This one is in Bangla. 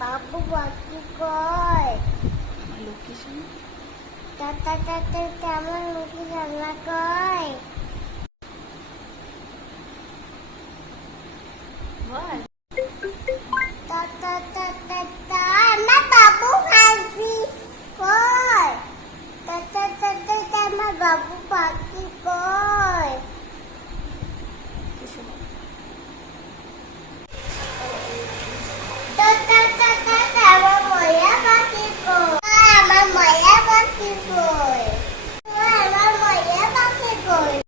বাবু বাকি কয় লোকেশন টাটা টাটা কেমন লোকেশন না কয় টাটা টাটা টা বাবু হাসি কয় টাটা বাবু বাকি কয়